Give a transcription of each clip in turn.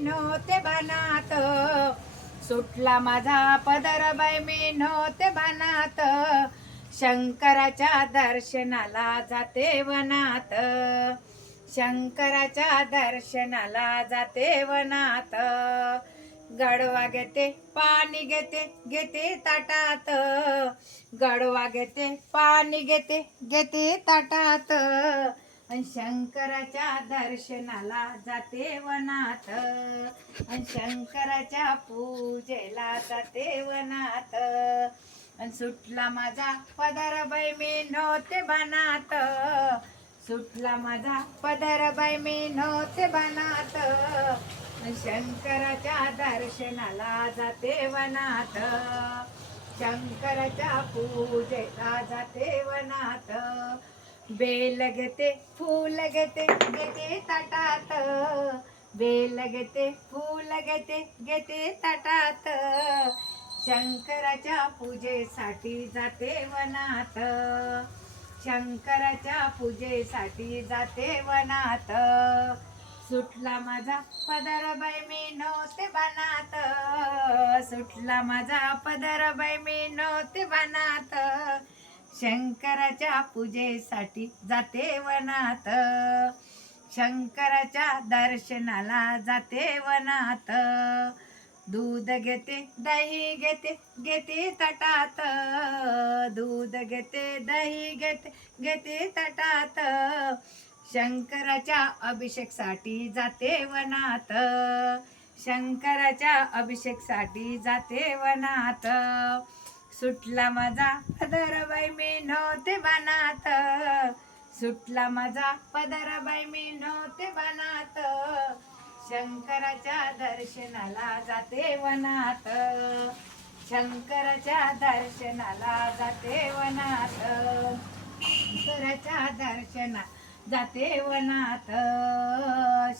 नव्हते बनात, सुटला माझा पदर बाई मी नव्हते बनात, शंकराच्या दर्शनाला जाते वनात, शंकराच्या दर्शनाला जाते वनात, गडवा घेते पाणी घेते घेते ताटात, गडवा घेते पाणी घेते घेते ताटात, अन शंकराच्या दर्शनाला जाते वनात, अन शंकराच्या पूजेला जाते वनात, अन सुटला माझा पदर बाई मी नव्हते बनात, सुटला माझा पदर बाई मी नव्हते बनात, शंकराच्या दर्शनाला जाते वनात, शंकराच्या पूजेला जाते वनात, बेल घेते फूल घेते घेते ताटात, बेल घेते फूल घेते घेते ताटात, शंकराच्या पूजेसाठी जाते वनात, शंकराच्या पूजेसाठी जाते वनात, सुटला माझा पदर बाई मी नव्हते बनात, सुटला माझा पदर बाई मी नव्हते बनात, शंकराच्या पूजेसाठी जाते वनात, शंकराच्या दर्शनाला जाते वनात, दूध घेते दही घेते घेते ताटात, दूध घेते दही घेते घेते ताटात, शंकराच्या अभिषेकसाठी जाते वनात, शंकराच्या अभिषेकसाठी जाते वनात, सुटला माझा पदर बाई मी नव्हते बनात, सुटला माझा पदर बाई मी नव्हते बनात, शंकराच्या दर्शनाला जाते वनात, शंकराच्या दर्शनाला जाते वनात, शंकराच्या दर्शना जाते वनात,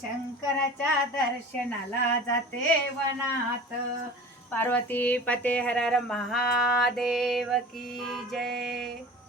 शंकराच्या दर्शनाला जाते वनात, पार्वती पते हर हर महादेव की जय।